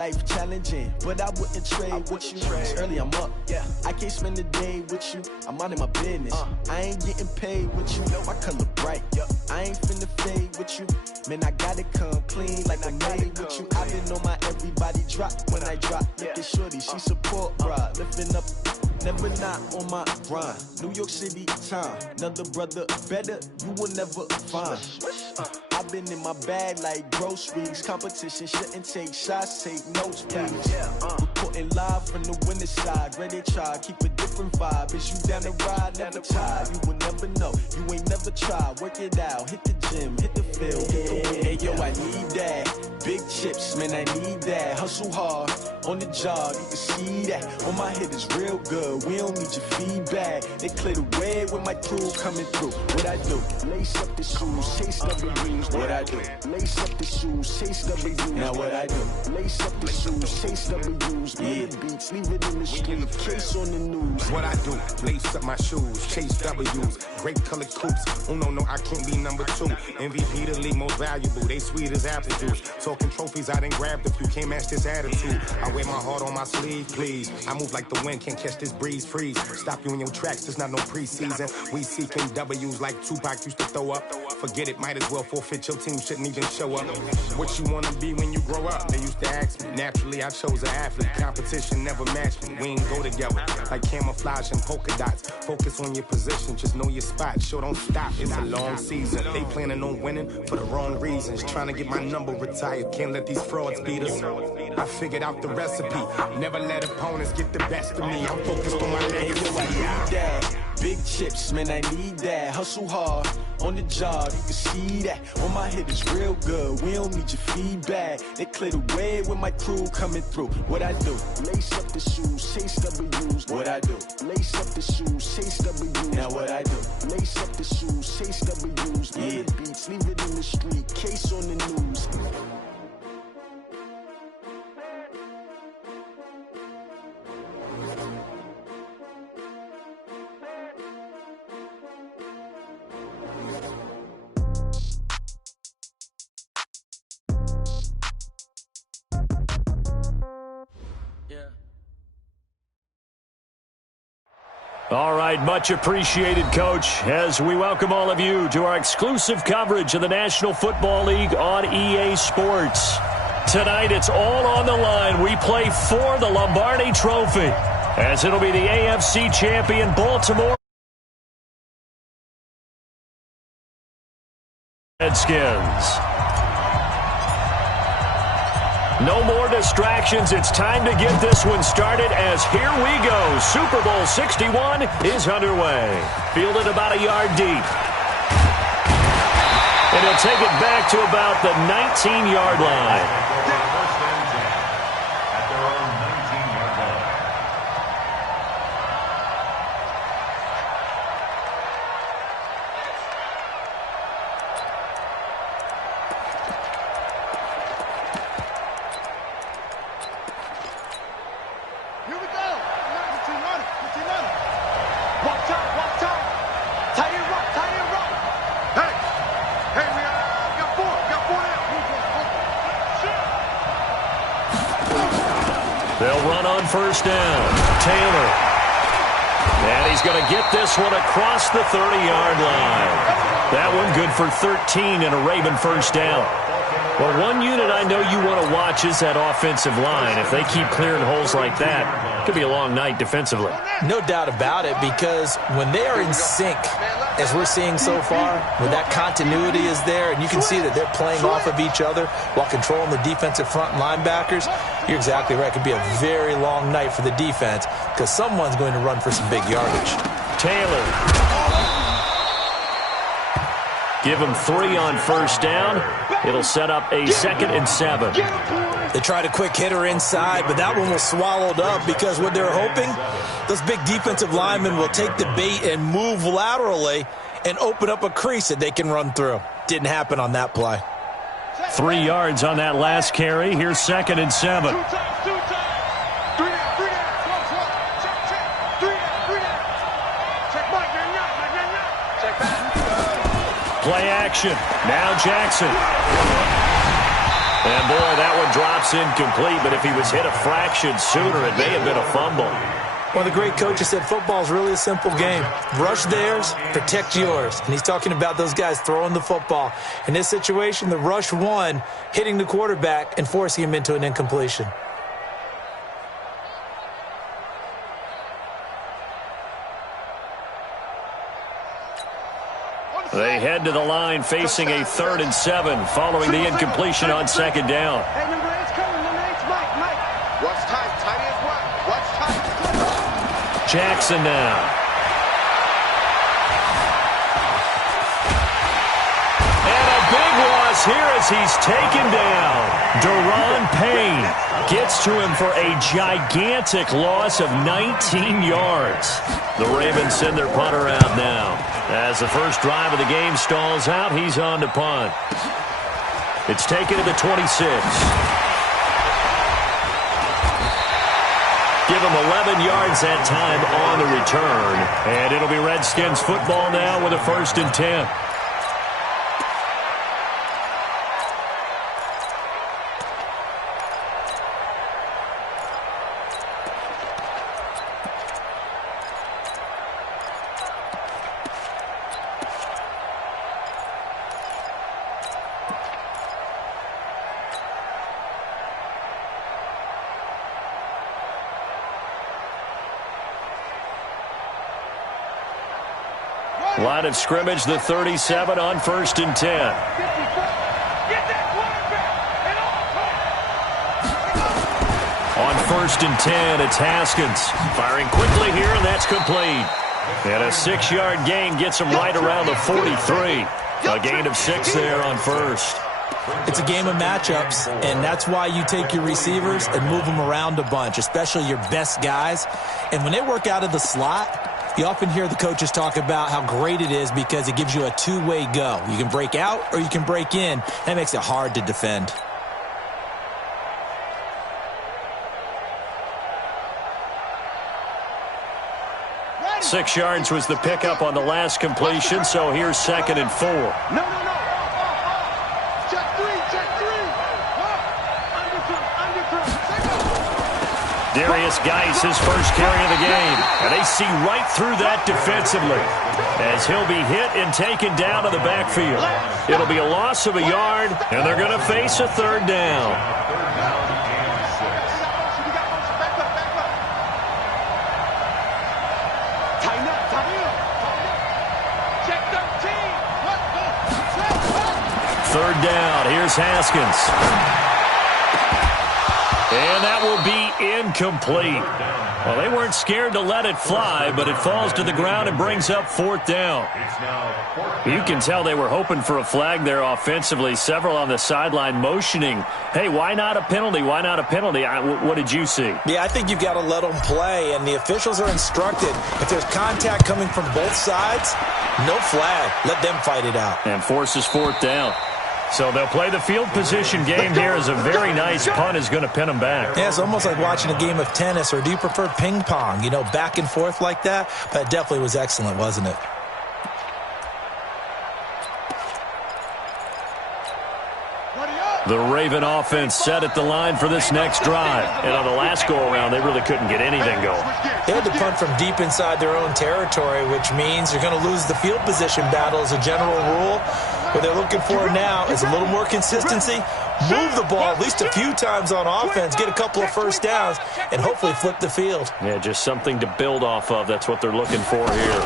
Life challenging, but I wouldn't trade with you. It's early, I'm up. Yeah, I can't spend the day with you. I'm minding my business. I ain't getting paid with you. My color bright. I ain't finna fade with you. Man, I gotta come clean like I made with you. I've been on my everybody drop when I drop. Look at shorty, she support, bruh. Lifting up, never not on my grind. New York City time, another brother better you will never find. I've been in my bag like groceries. Competition shouldn't take shots, take notes, please. Reporting live from the winning side. Ready to try, keep a different vibe. Is you down the ride, never tired. You will never know, you ain't never tried. Work it out, hit the gym, hit the field. Hey yo, I need that. Big chips, man, I need that. Hustle hard, on the job, you can see that. On my head is real good, we don't need your feedback. They clear the way with my crew coming through. What I do? Lace up the shoes, chase W's. What I do? Lace up the shoes, chase W's. Now what I do? Lace up the shoes, chase W's. Yeah, beats, leave it in the street, case on the news. What I do? Lace up my shoes, chase W's. Great colored coops. Oh no, I can't be number 2. MVP the league most valuable. They sweet as apple juice. Talking trophies, I done grabbed a few. Can't match this attitude. I wear my heart on my sleeve, please. I move like the wind, can't catch this breeze, freeze. Stop you in your tracks, there's not no preseason. We seeking W's like Tupac used to throw up. Forget it, might as well forfeit. Your team shouldn't even show up. What you wanna be when you grow up? They used to ask me. Naturally, I chose an athlete. Competition never matched me. We ain't go together like camouflage and polka dots. Focus on your position, just know your spot. Sure, don't stop. It's a long season. They planning on winning for the wrong reasons. Trying to get my number retired. Can't let these frauds beat us. I figured out the recipe. Never let opponents get the best of me. I'm focused on my legacy. I need that. Big chips, man, I need that. Hustle hard, on the job, you can see that. On my head is real good, we don't need your feedback. They clear the way with my crew coming through. What I do? Lace up the shoes, chase W's. What I do? Lace up the shoes, chase W's. Now what I do? Lace up the shoes, chase W's. Yeah, beats, leave it in the street, case on the news. All right, much appreciated, Coach, as we welcome all of you to our exclusive coverage of the National Football League on EA Sports. Tonight, it's all on the line. We play for the Lombardi Trophy, as it'll be the AFC champion Baltimore Redskins. No more distractions. It's time to get this one started as here we go. Super Bowl 61 is underway. Fielded about a yard deep. And he'll take it back to about the 19-yard line. They'll run on first down. Taylor. And he's going to get this one across the 30-yard line. That one good for 13 and a Raven first down. Well, one unit I know you want to watch is that offensive line. If they keep clearing holes like that, it could be a long night defensively. No doubt about it, because when they are in sync, as we're seeing so far, when that continuity is there, and you can see that they're playing off of each other while controlling the defensive front linebackers, you're exactly right. It could be a very long night for the defense because someone's going to run for some big yardage. Taylor. Give him 3 on first down. It'll set up a 2nd and 7. They tried a quick hitter inside, but that one was swallowed up because what they're hoping, those big defensive linemen will take the bait and move laterally and open up a crease that they can run through. Didn't happen on that play. 3 yards on that last carry. Here's 2nd and 7. Play action. Now Jackson. And, boy, that one drops incomplete, but if he was hit a fraction sooner, it may have been a fumble. Well, the great coach has said football is really a simple game. Rush theirs, protect yours. And he's talking about those guys throwing the football. In this situation, the rush won, hitting the quarterback and forcing him into an incompletion. They head to the line facing a 3rd and 7 following the incompletion on 2nd down. Hey, number 8's coming. Number 8's Mike. Watch tight. Tight is what? Watch tight. Jackson now. And a big loss here as he's taken down. Deron Payne gets to him for a gigantic loss of 19 yards. The Ravens send their punter out now. As the first drive of the game stalls out, he's on to punt. It's taken to the 26. Give him 11 yards that time on the return. And it'll be Redskins football now with a 1st and 10. Line of scrimmage, the 37 on 1st and 10. On 1st and 10, it's Haskins. Firing quickly here, and that's complete. And a 6-yard gain gets him right around the 43. A gain of 6 there on 1st. It's a game of matchups, and that's why you take your receivers and move them around a bunch, especially your best guys. And when they work out of the slot, you often hear the coaches talk about how great it is because it gives you a two-way go. You can break out or you can break in. That makes it hard to defend. Right. 6 yards was the pickup on the last completion, so here's 2nd and 4. No. Check 3. Darius Geis, his first carry of the game. And they see right through that defensively as he'll be hit and taken down to the backfield. It'll be a loss of a yard, and they're going to face a 3rd down. Third down. Here's Haskins. And that will be incomplete. Well, they weren't scared to let it fly, but it falls to the ground and brings up 4th down. You can tell they were hoping for a flag there offensively. Several on the sideline motioning, hey, why not a penalty? Why not a penalty? What did you see? Yeah, I think you've got to let them play, and the officials are instructed. If there's contact coming from both sides, no flag. Let them fight it out. And forces 4th down. So they'll play the field position game here as a very nice punt is going to pin them back. Yeah, it's almost like watching a game of tennis, or do you prefer ping pong? You know, back and forth like that? But it definitely was excellent, wasn't it? The Raven offense set at the line for this next drive. And on the last go-around, they really couldn't get anything going. They had to punt from deep inside their own territory, which means you're going to lose the field position battle as a general rule. What they're looking for now is a little more consistency, move the ball at least a few times on offense, get a couple of first downs, and hopefully flip the field. Yeah, just something to build off of. That's what they're looking for here.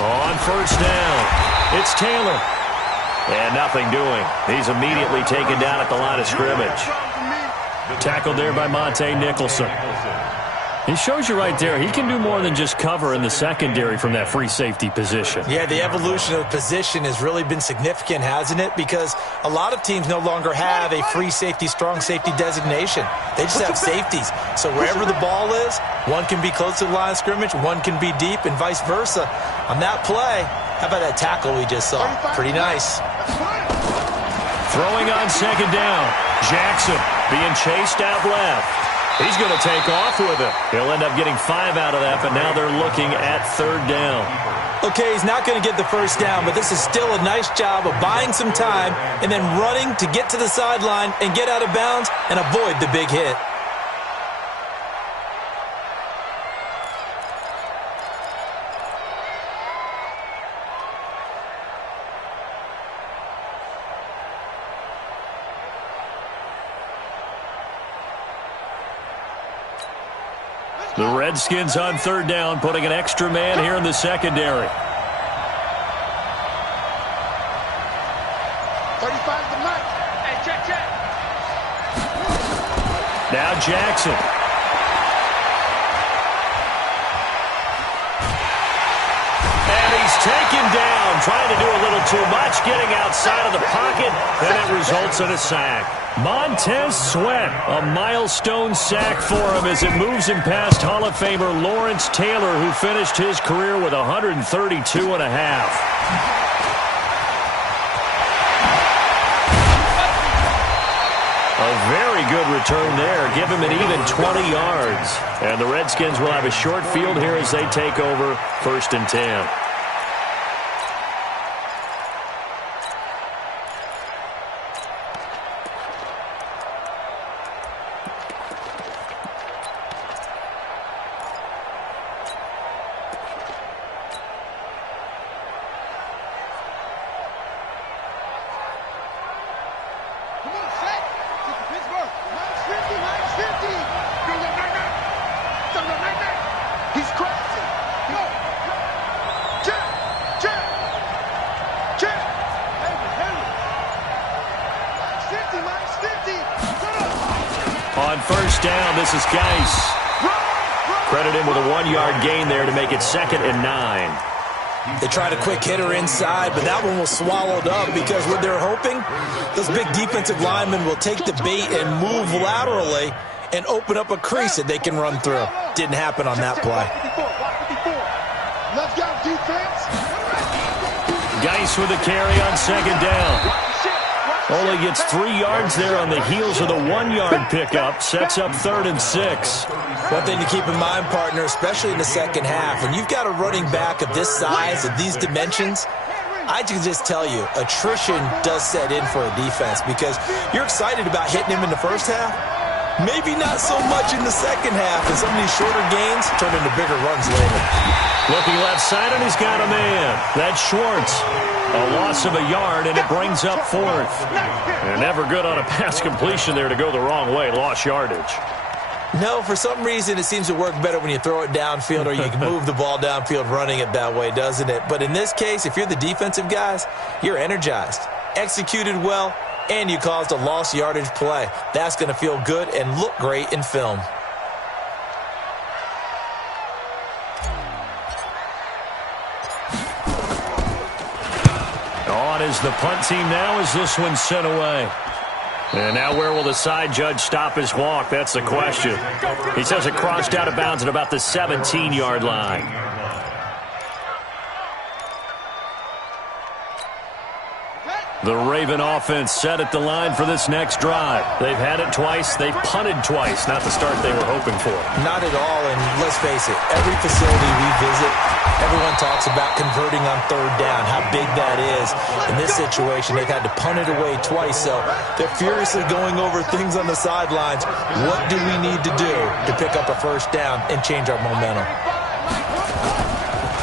On 1st down, it's Taylor. And nothing doing. He's immediately taken down at the line of scrimmage. Tackled there by Monte Nicholson. He shows you right there, he can do more than just cover in the secondary from that free safety position. Yeah, the evolution of the position has really been significant, hasn't it? Because a lot of teams no longer have a free safety, strong safety designation. They just have safeties. So wherever the ball is, one can be close to the line of scrimmage, one can be deep, and vice versa. On that play, how about that tackle we just saw? Pretty nice. Throwing on 2nd down. Jackson being chased out left. He's going to take off with it. He'll end up getting 5 out of that, but now they're looking at 3rd down. Okay, he's not going to get the first down, but this is still a nice job of buying some time and then running to get to the sideline and get out of bounds and avoid the big hit. The Redskins on third down, putting an extra man here in the secondary. 35 to Mike. Hey, check. Now Jackson. And he's taken down, trying to do a little too much, getting outside of the pocket, and it results in a sack. Montez Sweat, a milestone sack for him as it moves him past Hall of Famer Lawrence Taylor, who finished his career with 132 and a half. A very good return there. Give him an even 20 yards. And the Redskins will have a short field here as they take over 1st and 10. On first down, this is Geis. Credit him with a 1-yard gain there to make it 2nd and 9. They tried a quick hitter inside, but that one was swallowed up because what they're hoping, those big defensive linemen will take the bait and move laterally and open up a crease that they can run through. Didn't happen on that play. Let's go, defense. Geis with a carry on 2nd down. Only gets 3 yards there on the heels of the 1-yard pickup. Sets up 3rd and 6. One thing to keep in mind, partner, especially in the second half, when you've got a running back of this size, of these dimensions, I can just tell you, attrition does set in for a defense because you're excited about hitting him in the first half. Maybe not so much in the second half, and some of these shorter gains turn into bigger runs later. Looking left side, and he's got a man. That's Schwartz. A loss of a yard, and it brings up 4th. And never good on a pass completion there to go the wrong way. Lost yardage. No, for some reason, it seems to work better when you throw it downfield or you can move the ball downfield running it that way, doesn't it? But in this case, if you're the defensive guys, you're energized, executed well, and you caused a lost yardage play. That's going to feel good and look great in film. On is the punt team now as this one's sent away. And now where will the side judge stop his walk? That's the question. He says it crossed out of bounds at about the 17-yard line. The Raven offense set at the line for this next drive. They've had it twice. They've punted twice. Not the start they were hoping for. Not at all, and let's face it, every facility we visit, everyone talks about converting on 3rd down, how big that is. In this situation, they've had to punt it away twice, so they're furiously going over things on the sidelines. What do we need to do to pick up a 1st down and change our momentum?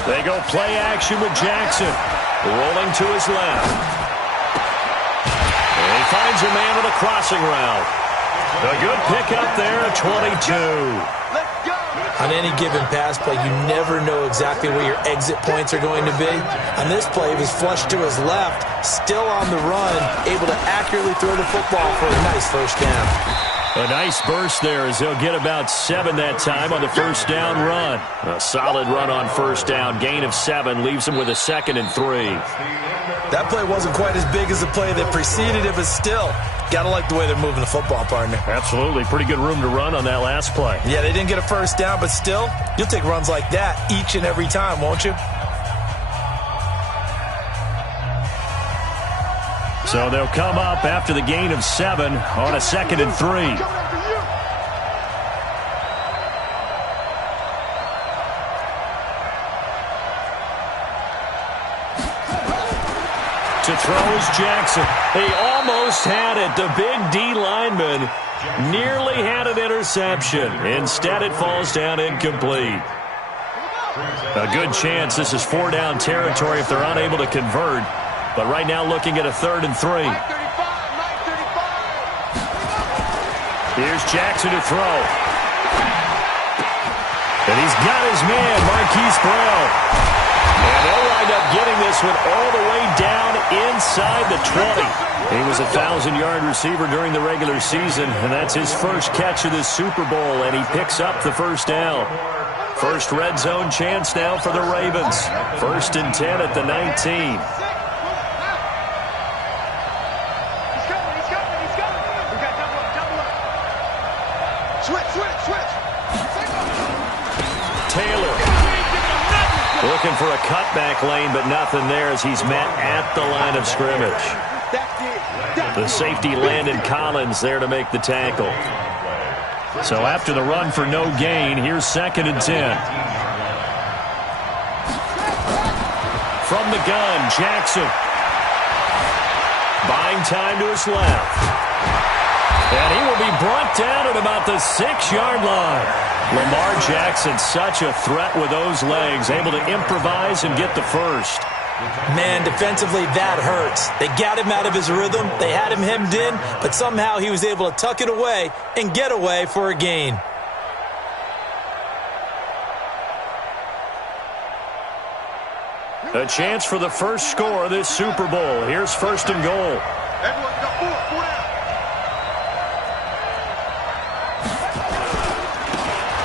They go play action with Jackson. Rolling to his left. He finds a man with a crossing route. A good pickup there at 22. On any given pass play, you never know exactly where your exit points are going to be. On this play, he was flushed to his left, still on the run, able to accurately throw the football for a nice 1st down. A nice burst there as he'll get about 7 that time on the 1st down run. A solid run on 1st down. Gain of 7 leaves him with a 2nd and 3. That play wasn't quite as big as the play that preceded it, but still, got to like the way they're moving the football, partner. Absolutely. Pretty good room to run on that last play. Yeah, they didn't get a 1st down, but still, you'll take runs like that each and every time, won't you? So they'll come up after the gain of 7 on a 2nd and 3. to throw is Jackson. He almost had it. The big D lineman nearly had an interception. Instead, it falls down incomplete. A good chance this is 4-down territory if they're unable to convert. But right now looking at a 3rd and 3. Here's Jackson to throw. And he's got his man, Marquise Brown. And they'll wind up getting this one all the way down inside the 20. He was a 1,000-yard receiver during the regular season, and that's his first catch of this Super Bowl, and he picks up the first down. First red zone chance now for the Ravens. 1st and 10 at the 19. Taylor looking for a cutback lane, but nothing there as he's met at the line of scrimmage. The safety Landon Collins there to make the tackle. So after the run for no gain, here's 2nd and 10. From the gun, Jackson. Buying time to his left. And he will be brought down at about the 6-yard line. Lamar Jackson, such a threat with those legs, able to improvise and get the first. Man, defensively, that hurts. They got him out of his rhythm. They had him hemmed in, but somehow he was able to tuck it away and get away for a gain. A chance for the first score of this Super Bowl. Here's 1st and goal. Everyone got 4 down.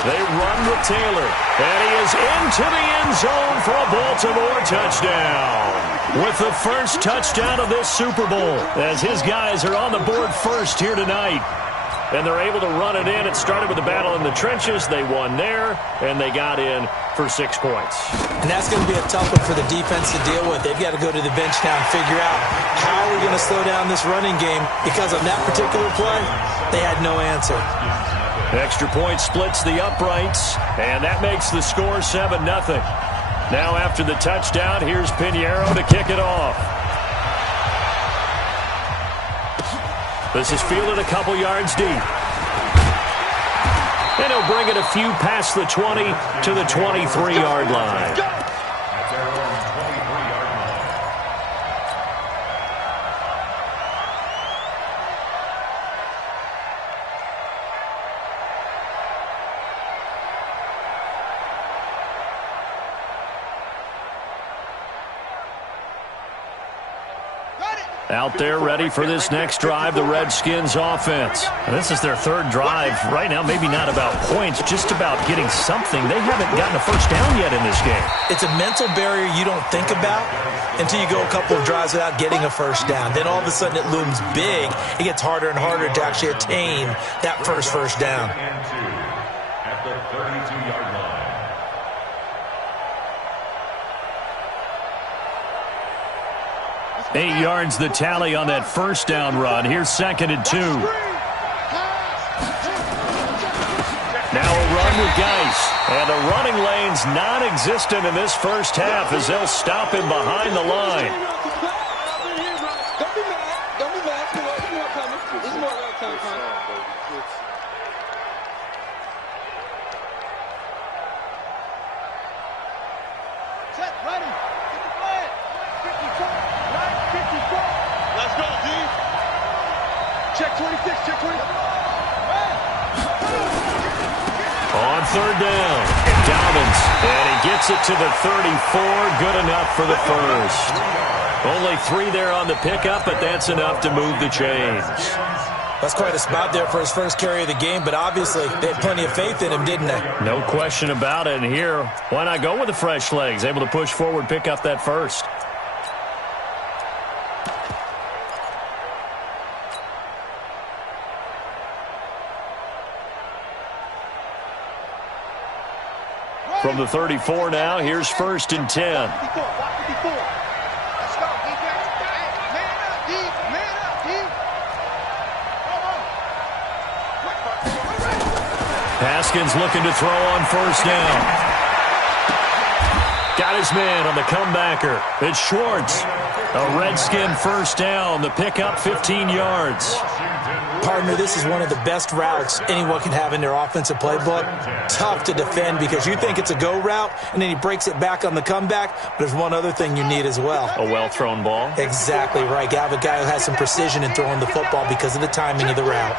They run with Taylor, and he is into the end zone for a Baltimore touchdown. With the first touchdown of this Super Bowl, as his guys are on the board first here tonight. And they're able to run it in. It started with a battle in the trenches. They won there, and they got in for 6 points. And that's going to be a tough one for the defense to deal with. They've got to go to the bench now and figure out how we're going to slow down this running game, because on that particular play, they had no answer. Extra point splits the uprights, and that makes the score 7-0. Now after the touchdown, here's Pinheiro to kick it off. This is fielded a couple yards deep. And he'll bring it a few past the 20 to the 23-yard line. Out there ready for this next drive, the Redskins offense. And this is their 3rd drive. Right now, maybe not about points, just about getting something. They haven't gotten a first down yet in this game. It's a mental barrier you don't think about until you go a couple of drives without getting a first down. Then all of a sudden it looms big. It gets harder and harder to actually attain that first down. At the 32-yard line. Eight yards the tally on that first down run. Here's 2nd and 2. Now a run with Geis. And the running lane's non-existent in this first half as they'll stop him behind the line. On 3rd down, Dobbins, and he gets it to the 34, good enough for the first. Only 3 there on the pickup, but that's enough to move the chains. That's quite a spot there for his first carry of the game, but obviously they had plenty of faith in him, didn't they? No question about it, and here, why not go with the fresh legs, able to push forward, pick up that first. From the 34 now, here's 1st and 10. Haskins looking to throw on 1st down. Got his man on the comebacker. It's Schwartz. A Redskin first down. The pickup, 15 yards. Partner, this is one of the best routes anyone can have in their offensive playbook. Tough to defend because you think it's a go route, and then he breaks it back on the comeback. But there's one other thing you need as well. A well-thrown ball? Exactly right. You have a guy who has some precision in throwing the football because of the timing of the route.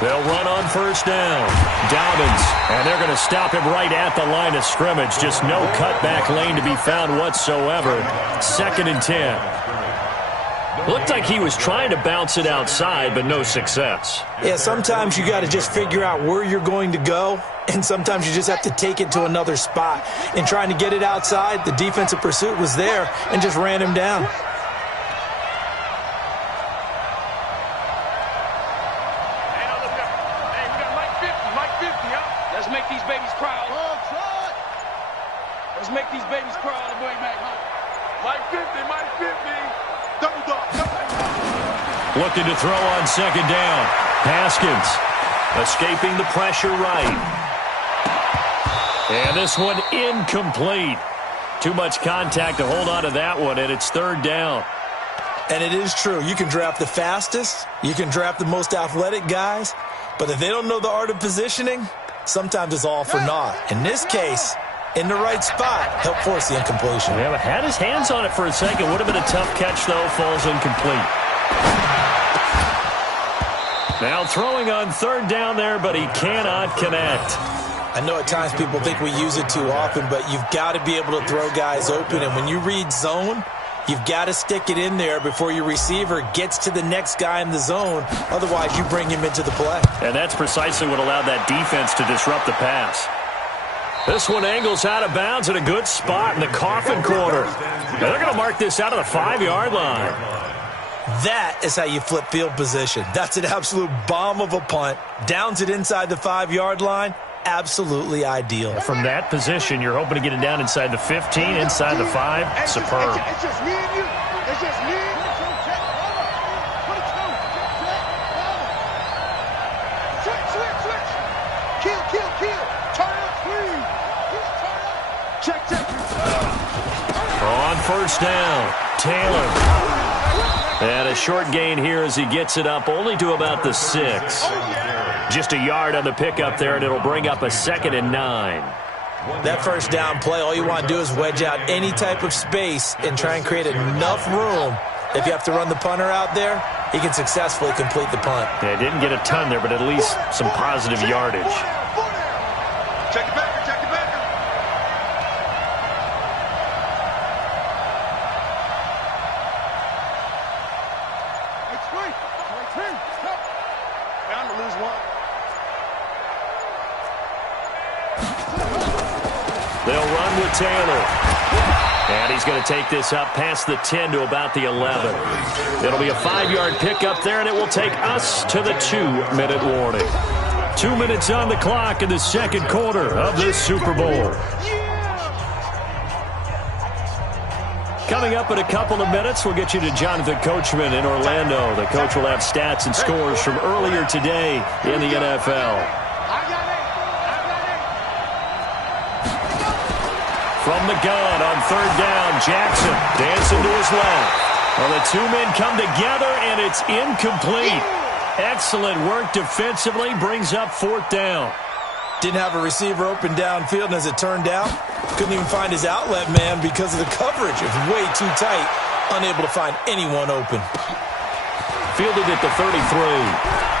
They'll run on first down. Dobbins, and they're going to stop him right at the line of scrimmage. Just no cutback lane to be found whatsoever. 2nd and 10. Looked like he was trying to bounce it outside, but no success. Yeah, sometimes you got to just figure out where you're going to go, and sometimes you just have to take it to another spot. In trying to get it outside, the defensive pursuit was there and just ran him down. Let's make these babies proud. Let's make these babies proud. Boy, back home. Mike 50, Mike 50. Double dog. Looking to throw on 2nd down. Haskins escaping the pressure right. And this one incomplete. Too much contact to hold on to that one, and it's 3rd down. And it is true. You can draft the fastest. You can draft the most athletic guys. But if they don't know the art of positioning, sometimes it's all for naught. In this case, in the right spot, helped force the incompletion. Yeah, but had his hands on it for a second. Would have been a tough catch, though. Falls incomplete. Now throwing on 3rd down there, but he cannot connect. I know at times people think we use it too often, but you've got to be able to throw guys open. And when you read zone, you've got to stick it in there before your receiver gets to the next guy in the zone. Otherwise, you bring him into the play. And that's precisely what allowed that defense to disrupt the pass. This one angles out of bounds at a good spot in the coffin corner. And they're going to mark this out of the 5-yard line. That is how you flip field position. That's an absolute bomb of a punt. Downs it inside the 5-yard line. Absolutely ideal. From that position, you're hoping to get it down inside the 15, inside the 5. Superb. It's just me and you. It's just me and you. Switch. Kill. Turn up, please. Check. On first down, Taylor. And a short gain here as he gets it up only to about the 6. Just a yard on the pickup there, and it'll bring up a 2nd and 9. That first down play, all you want to do is wedge out any type of space and try and create enough room. If you have to run the punter out there, he can successfully complete the punt. Yeah, didn't get a ton there, but at least some positive yardage. Check it back. Bound to lose one. They'll run with Taylor. And he's going to take this up past the 10 to about the 11. It'll be a 5-yard pickup there, and it will take us to the 2-minute warning. 2 minutes on the clock in the 2nd quarter of this Super Bowl. Coming up in a couple of minutes, we'll get you to Jonathan Coachman in Orlando. The coach will have stats and scores from earlier today in the NFL. From the gun on 3rd down, Jackson dancing to his left. Well, the 2 men come together, and it's incomplete. Excellent work defensively, brings up 4th down. Didn't have a receiver open downfield, and as it turned out, couldn't even find his outlet man because of the coverage. It was way too tight, unable to find anyone open. Fielded at the 33.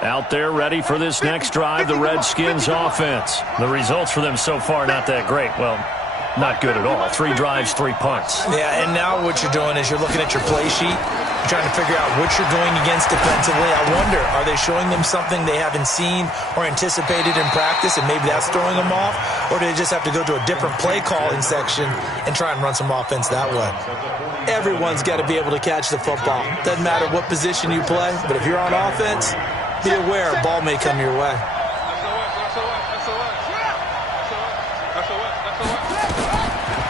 Out there ready for this next drive, the Redskins offense. The results for them so far not that great. Well, not good at all. 3 drives, 3 punts. Yeah, and now what you're doing is you're looking at your play sheet. You're trying to figure out what you're going against defensively. I wonder, are they showing them something they haven't seen or anticipated in practice, and maybe that's throwing them off? Or do they just have to go to a different play calling section and try and run some offense that way? Everyone's got to be able to catch the football. Doesn't matter what position you play, but if you're on offense, be aware a ball may come your way.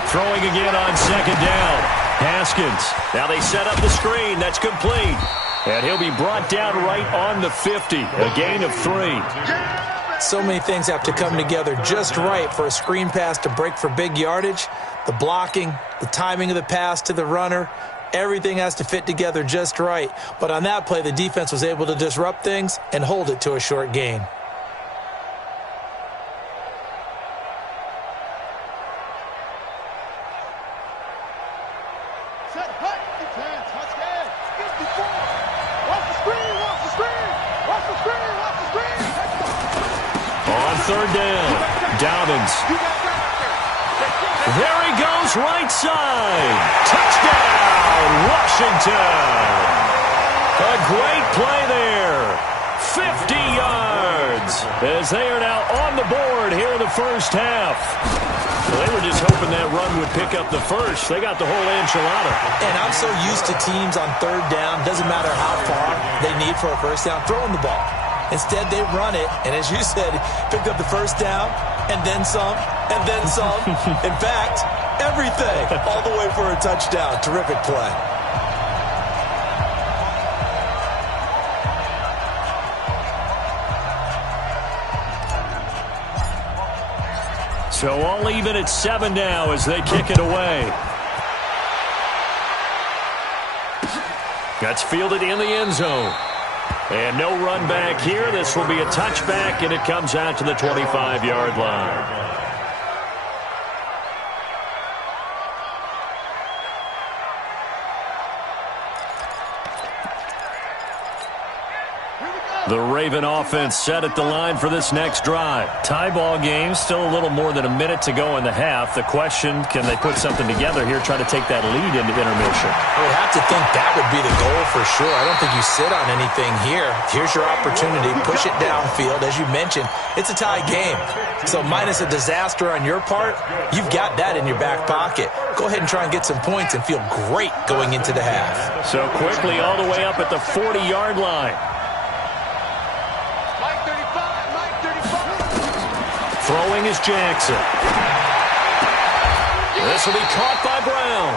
Throwing again on 2nd down. Haskins. Now they set up the screen. That's complete. And he'll be brought down right on the 50. A gain of 3. So many things have to come together just right for a screen pass to break for big yardage. The blocking, the timing of the pass to the runner, everything has to fit together just right. But on that play, the defense was able to disrupt things and hold it to a short gain. On 3rd down, Dobbins. There he goes, right side. Touchdown, Washington. A great play there. 50 yards as they are now on the board here in the first half. Well, they were just hoping that run would pick up the first. They got the whole enchilada. And I'm so used to teams on 3rd down, doesn't matter how far they need for a first down, throwing the ball. Instead, they run it, and as you said, picked up the first down, and then some, and then some. In fact, everything, all the way for a touchdown. Terrific play. So all even at 7 now as they kick it away. That's fielded in the end zone. And no run back here. This will be a touchback, and it comes out to the 25-yard line. The Raven offense set at the line for this next drive. Tie ball game, still a little more than a minute to go in the half. The question, can they put something together here, try to take that lead into intermission? I would have to think that would be the goal for sure. I don't think you sit on anything here. Here's your opportunity. Push it downfield. As you mentioned, it's a tie game. So minus a disaster on your part, you've got that in your back pocket. Go ahead and try and get some points and feel great going into the half. So quickly all the way up at the 40-yard line. Throwing is Jackson. This will be caught by Brown.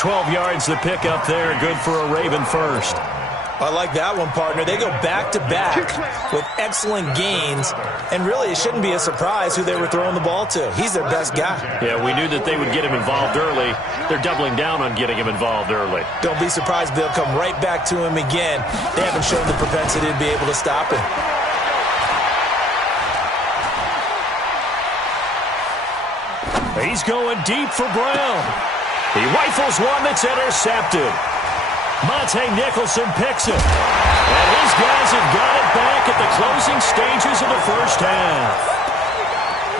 12 yards to pick up there. Good for a Raven first. I like that one, partner. They go back-to-back with excellent gains, and really it shouldn't be a surprise who they were throwing the ball to. He's their best guy. Yeah, we knew that they would get him involved early. They're doubling down on getting him involved early. Don't be surprised they'll come right back to him again. They haven't shown the propensity to be able to stop him. He's going deep for Brown. He rifles one that's intercepted. Monte Nicholson picks it. And his guys have got it back at the closing stages of the first half.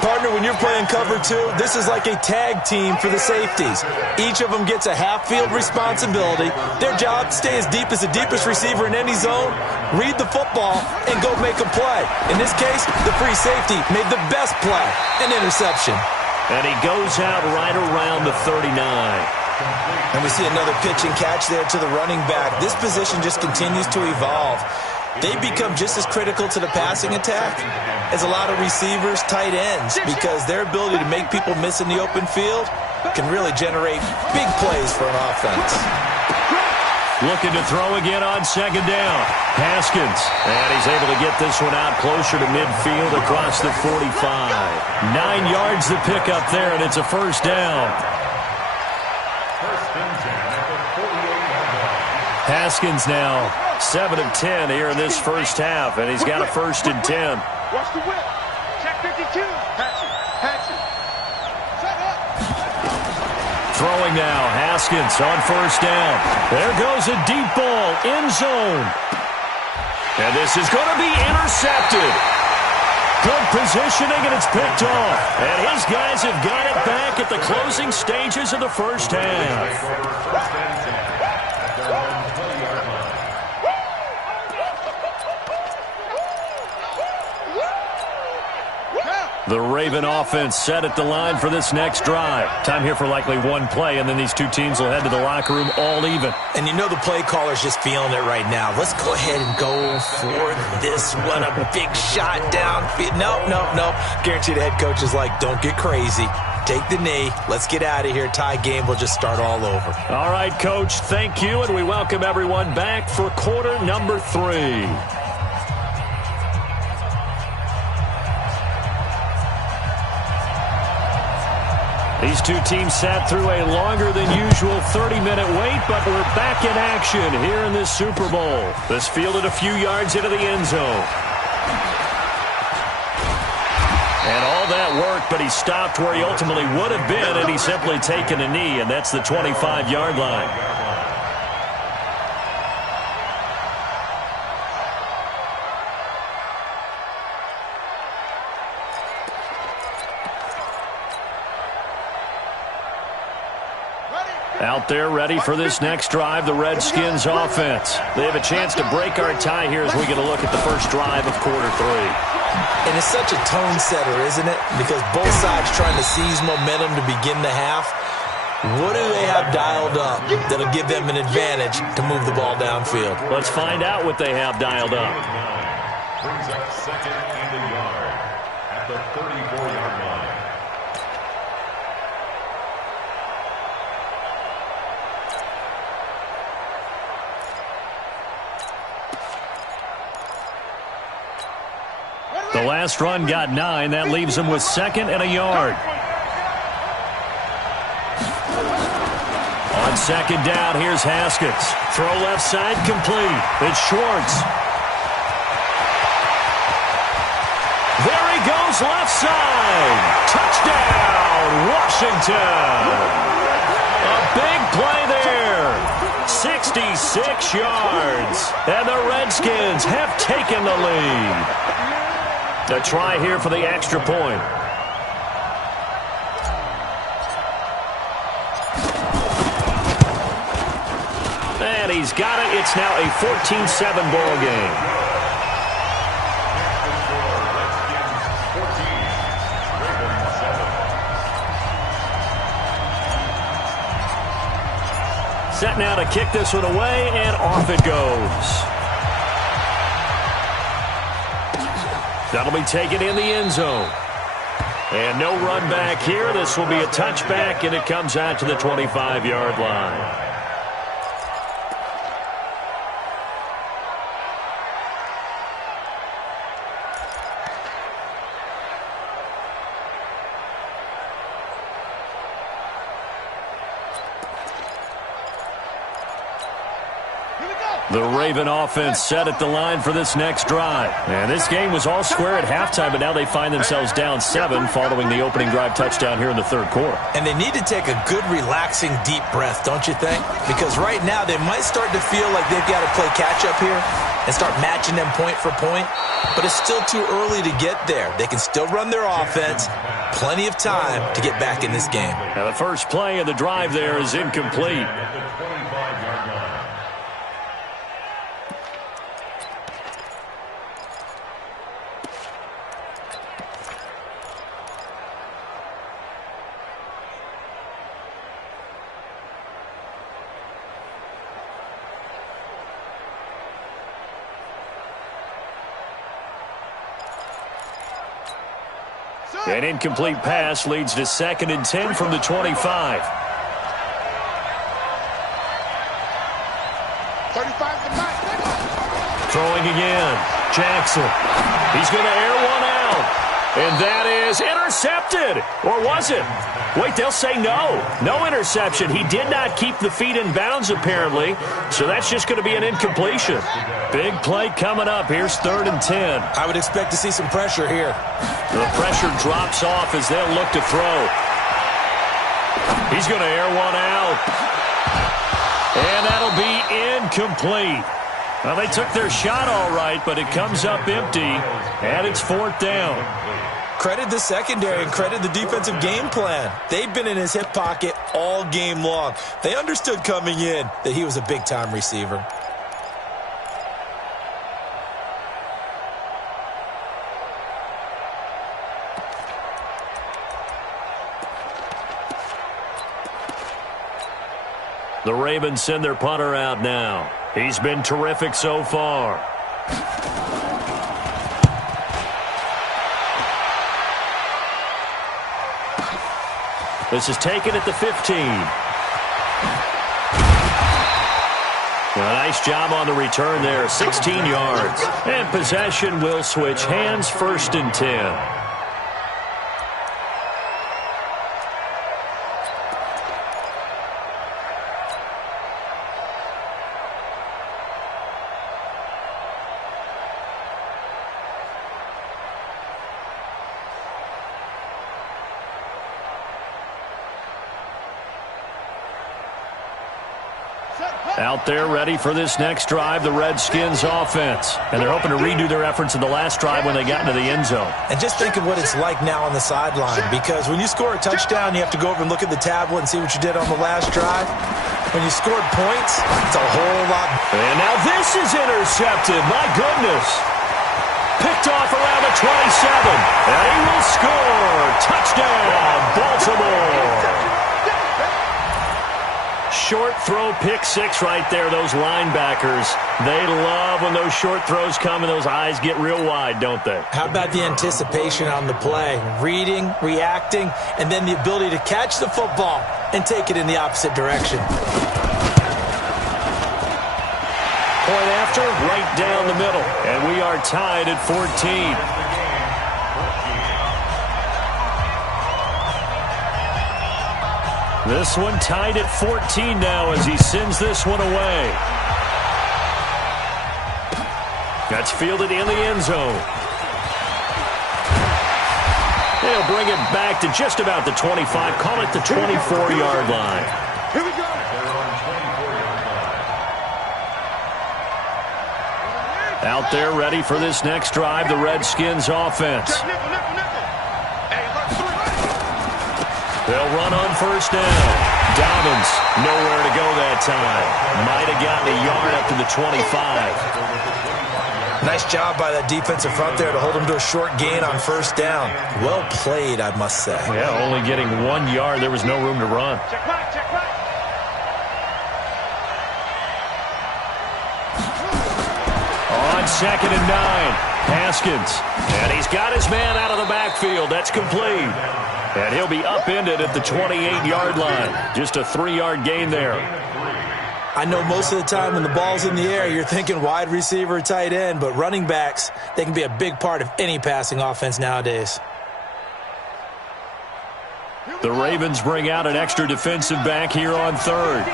Partner, when you're playing cover 2, this is like a tag team for the safeties. Each of them gets a half-field responsibility. Their job, stay as deep as the deepest receiver in any zone, read the football, and go make a play. In this case, the free safety made the best play, an interception. And he goes out right around the 39. And we see another pitch and catch there to the running back. This position just continues to evolve. They become just as critical to the passing attack as a lot of receivers, tight ends, because their ability to make people miss in the open field can really generate big plays for an offense. Looking to throw again on 2nd down. Haskins. And he's able to get this one out closer to midfield across the 45. 9 yards to pick up there, and it's a first down. Haskins now 7 of 10 here in this first half, and he's got a 1st and 10. Watch the whip. Check 52. Hatchet. Throwing now, Haskins on 1st down. There goes a deep ball, end zone. And this is going to be intercepted. Good positioning, and it's picked off. And his guys have got it back at the closing stages of the first half. The Raven offense set at the line for this next drive. Time here for likely one play, and then these two teams will head to the locker room all even. And you know the play caller's just feeling it right now. Let's go ahead and go for this one. A big shot downfield. No. Guarantee the head coach is like, don't get crazy. Take the knee. Let's get out of here. Tie game will just start all over. All right, Coach, thank you, and we welcome everyone back for quarter number 3. These two teams sat through a longer than usual 30-minute wait, but we're back in action here in this Super Bowl. This fielded a few yards into the end zone. And all that worked, but he stopped where he ultimately would have been, and he's simply taken a knee, and that's the 25-yard line. Out there ready for this next drive, the Redskins offense. They have a chance to break our tie here as we get a look at the first drive of quarter 3. And it's such a tone setter, isn't it? Because both sides trying to seize momentum to begin the half. What do they have dialed up that'll give them an advantage to move the ball downfield? Let's find out what they have dialed up. Brings up second and a yard at the 34-yard line. The last run got 9. That leaves him with second and a yard. On second down, here's Haskins. Throw left side complete. It's Schwartz. There he goes left side. Touchdown, Washington. A big play there. 66 yards. And the Redskins have taken the lead. A try here for the extra point. And he's got it. It's now a 14-7 ball game. Set now to kick this one away, and off it goes. That'll be taken in the end zone. And no run back here. This will be a touchback, and it comes out to the 25-yard line. The Raven offense set at the line for this next drive. And this game was all square at halftime, but now they find themselves down 7 following the opening drive touchdown here in the third quarter. And they need to take a good, relaxing, deep breath, don't you think? Because right now they might start to feel like they've got to play catch-up here and start matching them point for point. But it's still too early to get there. They can still run their offense. Plenty of time to get back in this game. Now the first play of the drive there is incomplete. An incomplete pass leads to 2nd and 10 from the 25. 35 to Mike. Throwing again. Jackson. He's going to air one out. And that is intercepted. Or was it? Wait, they'll say no. No interception. He did not keep the feet in bounds, apparently. So that's just going to be an incompletion. Big play coming up. Here's 3rd and 10. I would expect to see some pressure here. The pressure drops off as they'll look to throw. He's going to air one out. And that'll be incomplete. Well, they took their shot all right, but it comes up empty, and it's 4th down. Credit the secondary and credit the defensive game plan. They've been in his hip pocket all game long. They understood coming in that he was a big-time receiver. The Ravens send their punter out now. He's been terrific so far. This is taken at the 15. A nice job on the return there, 16 yards. And possession will switch hands, 1st and 10. Out there ready for this next drive, the Redskins offense. And they're hoping to redo their efforts in the last drive when they got into the end zone. And just think of what it's like now on the sideline, because when you score a touchdown, you have to go over and look at the tablet and see what you did on the last drive. When you scored points, it's a whole lot. And now this is intercepted. My goodness. Picked off around the 27. And he will score. Touchdown, Baltimore. Short throw, pick six right there. Those linebackers, they love when those short throws come and those eyes get real wide, don't they? How about the anticipation on the play? Reading, reacting, and then the ability to catch the football and take it in the opposite direction. Point after, right down the middle. And we are tied at 14. This one tied at 14 now as he sends this one away. That's fielded in the end zone. They'll bring it back to just about the 25. Call it the 24-yard line. Here we go. Out there ready for this next drive, the Redskins offense. They'll run on first down. Dobbins, nowhere to go that time. Might have gotten a yard up to the 25. Nice job by that defensive front there to hold him to a short gain on first down. Well played, I must say. Yeah, only getting 1 yard. There was no room to run. Check back, check back. On 2nd and 9, Haskins. And he's got his man out of the backfield. That's complete. And he'll be upended at the 28-yard line. Just a 3-yard gain there. I know most of the time when the ball's in the air, you're thinking wide receiver, tight end, but running backs, they can be a big part of any passing offense nowadays. The Ravens bring out an extra defensive back here on 3rd.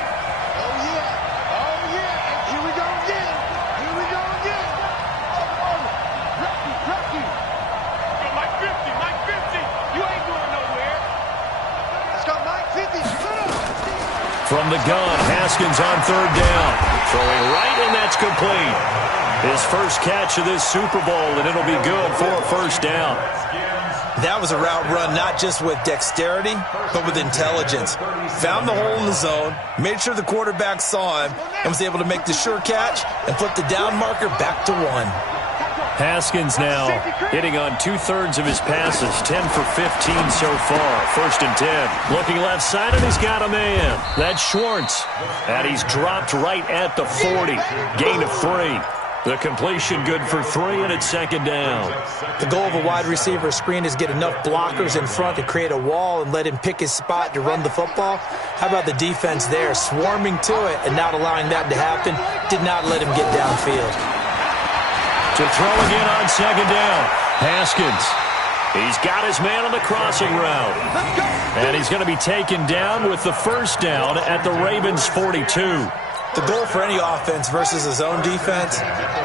From the gun, Haskins on 3rd down. Throwing right, and that's complete. His first catch of this Super Bowl, and it'll be good for a first down. That was a route run not just with dexterity, but with intelligence. Found the hole in the zone, made sure the quarterback saw him, and was able to make the sure catch and flip the down marker back to 1. Haskins now hitting on 2/3 of his passes, 10 for 15 so far. 1st and 10. Looking left side, and he's got a man. That's Schwartz. And he's dropped right at the 40. Gain of 3. The completion good for 3, and it's 2nd down. The goal of a wide receiver screen is get enough blockers in front to create a wall and let him pick his spot to run the football. How about the defense there, swarming to it and not allowing that to happen? Did not let him get downfield. To throw again on 2nd down. Haskins. He's got his man on the crossing route. And he's going to be taken down with the first down at the Ravens' 42. The goal for any offense versus a zone defense,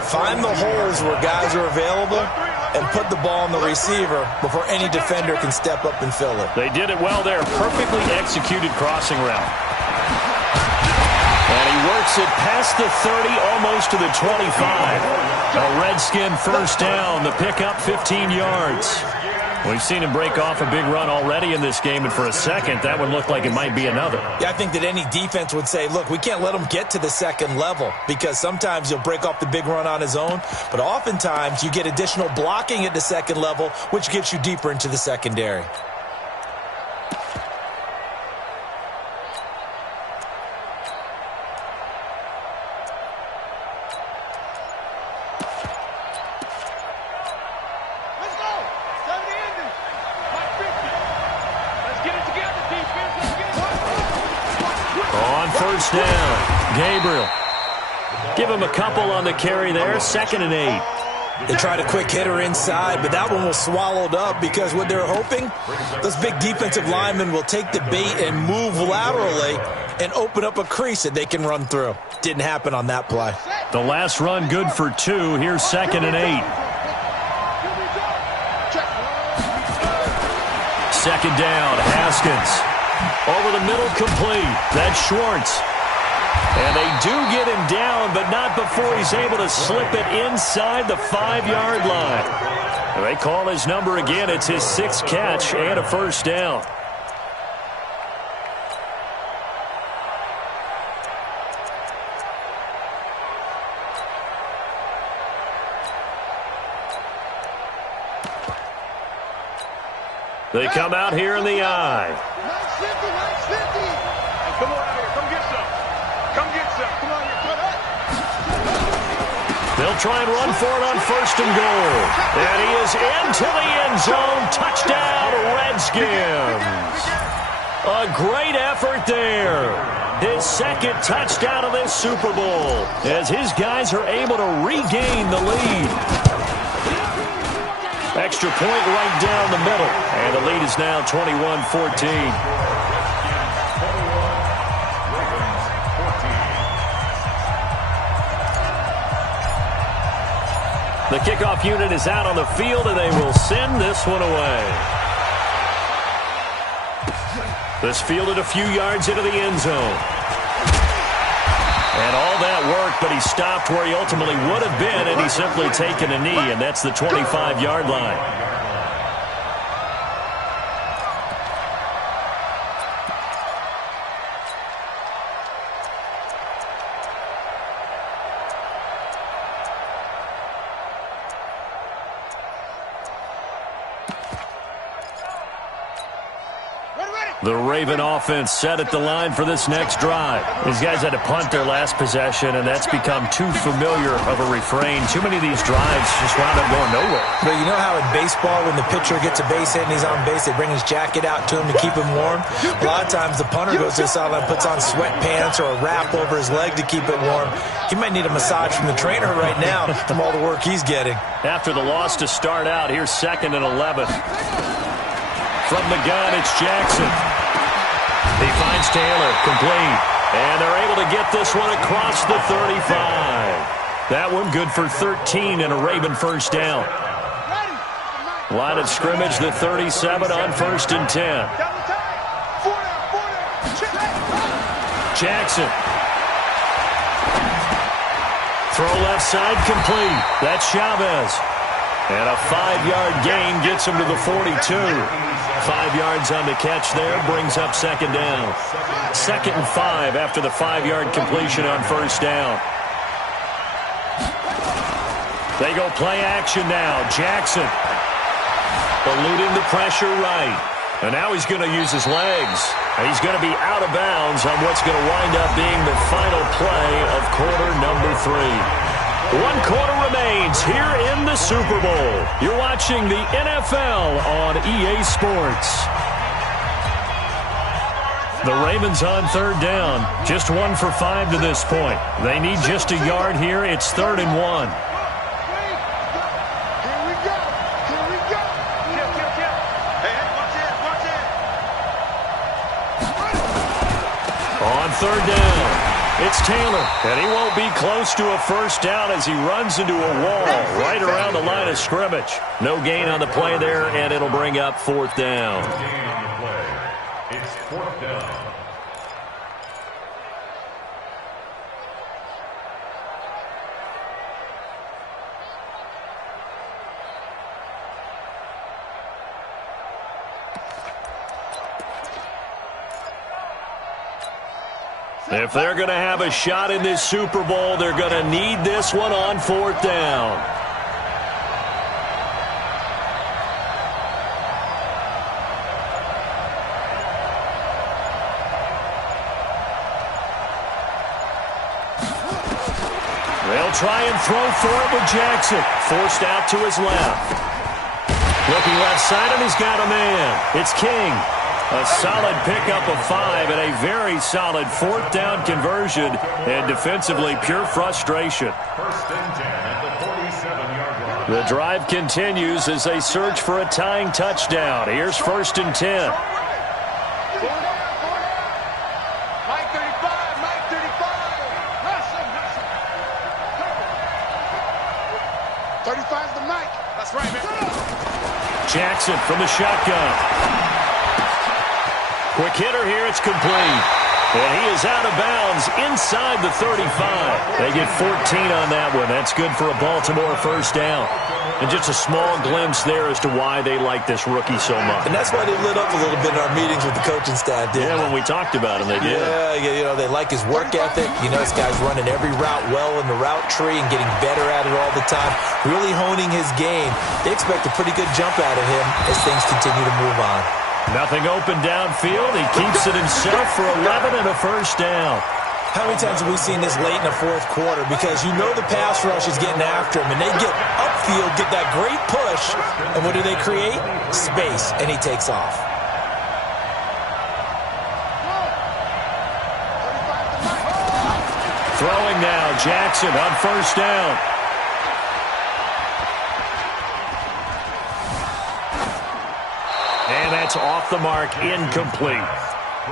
find the holes where guys are available and put the ball on the receiver before any defender can step up and fill it. They did it well there. Perfectly executed crossing route. And he works it past the 30, almost to the 25. A Redskin first down. The pickup, 15 yards. We've seen him break off a big run already in this game, and for a second, that one looked like it might be another. Yeah, I think that any defense would say, look, we can't let him get to the second level, because sometimes he'll break off the big run on his own, but oftentimes you get additional blocking at the second level, which gets you deeper into the secondary. First down, Gabriel. Give him a couple on the carry there, 2nd and 8. They tried a quick hitter inside, but that one was swallowed up because what they're hoping, those big defensive linemen will take the bait and move laterally and open up a crease that they can run through. Didn't happen on that play. The last run good for 2. Here's 2nd and 8. 2nd down, Haskins. Over the middle, complete. That's Schwartz. And they do get him down, but not before he's able to slip it inside the 5-yard line. They call his number again. It's his 6th catch and a first down. They come out here in the eye. Come on out here. Come get some. Come get some. Come on here. Come on. They'll try and run for it on 1st and goal. And he is into the end zone. Touchdown, Redskins. A great effort there. His 2nd touchdown of this Super Bowl as his guys are able to regain the lead. Extra point right down the middle. And the lead is now 21-14. The kickoff unit is out on the field, and they will send this one away. This fielded a few yards into the end zone. And all that work, but he stopped where he ultimately would have been, and he's simply taken a knee, and that's the 25-yard line. The Raven offense set at the line for this next drive. These guys had to punt their last possession, and that's become too familiar of a refrain. Too many of these drives just wound up going nowhere. But you know how in baseball, when the pitcher gets a base hit and he's on base, they bring his jacket out to him to keep him warm? A lot of times the punter goes to the sideline, puts on sweatpants or a wrap over his leg to keep it warm. He might need a massage from the trainer right now from all the work he's getting. After the loss to start out, here's 2nd and 11. From the gun, it's Jackson. He finds Taylor, complete. And they're able to get this one across the 35. That one good for 13 and a Raven first down. Line of scrimmage, the 37 on 1st and 10. Jackson. Throw left side, complete. That's Chavez. And a 5-yard gain gets him to the 42. 5 yards on the catch there, brings up 2nd down. 2nd and 5 after the 5-yard completion on 1st down. They go play action now. Jackson eluding the pressure right. And now he's going to use his legs. And he's going to be out of bounds on what's going to wind up being the final play of quarter number 3. 1 quarter remains here in the Super Bowl. You're watching the NFL on EA Sports. The Ravens on 3rd down. Just 1 for 5 to this point. They need just a yard here. It's 3rd and 1. Here we go. Here we go. Kill. Hey, watch it. On 3rd down. It's Taylor, and he won't be close to a first down as he runs into a wall right around the line of scrimmage. No gain on the play there, and it'll bring up 4th down. It's 4th down. If they're going to have a shot in this Super Bowl, they're going to need this one on 4th down. They'll try and throw for it with Jackson. Forced out to his left. Looking left side, and he's got a man. It's King. A solid pickup of 5 and a very solid 4th down conversion, and defensively pure frustration. 1st and 10 at the 47-yard line. The drive continues as they search for a tying touchdown. Here's 1st and 10. Mike 35, Mike 35. Russell. 35's the Mike. That's right, man. Jackson from the shotgun. Quick hitter here, it's complete. And he is out of bounds inside the 35. They get 14 on that one. That's good for a Baltimore 1st down. And just a small glimpse there as to why they like this rookie so much. And that's why they lit up a little bit in our meetings with the coaching staff, didn't when we talked about him, they did. Yeah, they like his work ethic. This guy's running every route well in the route tree and getting better at it all the time, really honing his game. They expect a pretty good jump out of him as things continue to move on. Nothing open downfield. He keeps it himself for 11 and a 1st down. How many times have we seen this late in the 4th quarter? Because the pass rush is getting after him, and they get upfield, get that great push, and what do they create? Space, and he takes off. Throwing now, Jackson on 1st down. And that's off the mark, incomplete.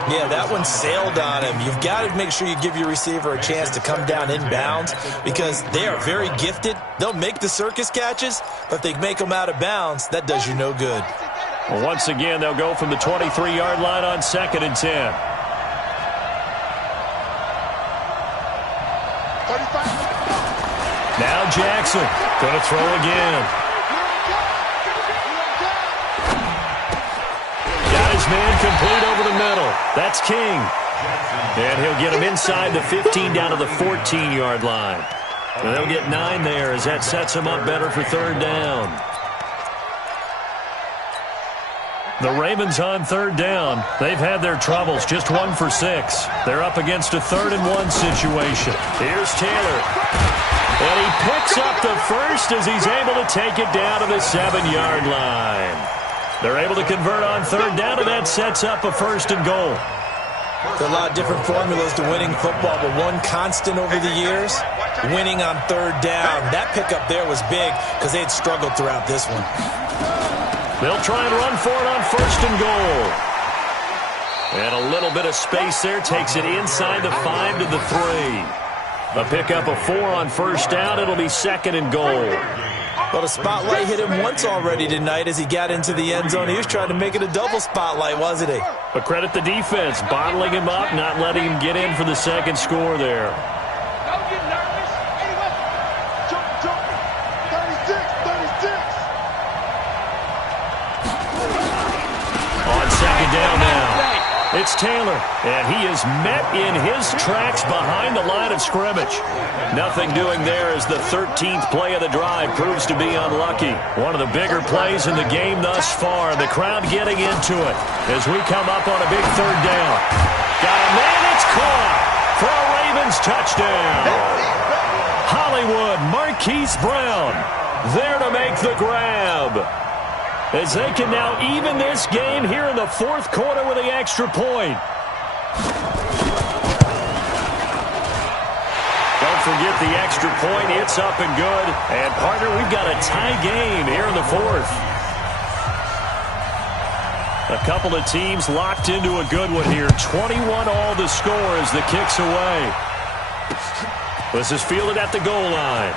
Yeah, that one sailed on him. You've got to make sure you give your receiver a chance to come down inbounds because they are very gifted. They'll make the circus catches, but if they make them out of bounds, that does you no good. Well, once again, they'll go from the 23-yard line on 2nd and 10. 35. Now Jackson going to throw again. Man complete over the middle. That's King. And he'll get him inside the 15 down to the 14-yard line. And they'll get 9 there as that sets him up better for 3rd down. The Ravens on 3rd down. They've had their troubles, just 1 for 6. They're up against a 3rd and 1 situation. Here's Taylor. And he picks up the first as he's able to take it down to the 7-yard line. They're able to convert on 3rd down, and that sets up a 1st and goal. There are a lot of different formulas to winning football, but one constant over the years, winning on 3rd down. That pickup there was big because they had struggled throughout this one. They'll try and run for it on 1st and goal. And a little bit of space there takes it inside the 5 to the 3. A pickup of 4 on 1st down. It'll be 2nd and goal. Well, the spotlight hit him once already tonight as he got into the end zone. He was trying to make it a double spotlight, wasn't he? But credit the defense, bottling him up, not letting him get in for the 2nd score there. Don't get nervous. Anyway, jump. 36. On 2nd down now. It's Taylor, and he is met in his tracks behind the line of scrimmage. Nothing doing there as the 13th play of the drive proves to be unlucky. One of the bigger plays in the game thus far. The crowd getting into it as we come up on a big 3rd down. Got a man, it's caught for a Ravens touchdown. Hollywood, Marquise Brown there to make the grab. As they can now even this game here in the 4th quarter with the extra point. Don't forget the extra point. It's up and good. And, partner, we've got a tie game here in the 4th. A couple of teams locked into a good one here. 21 all the score as the kick's away. This is fielded at the goal line.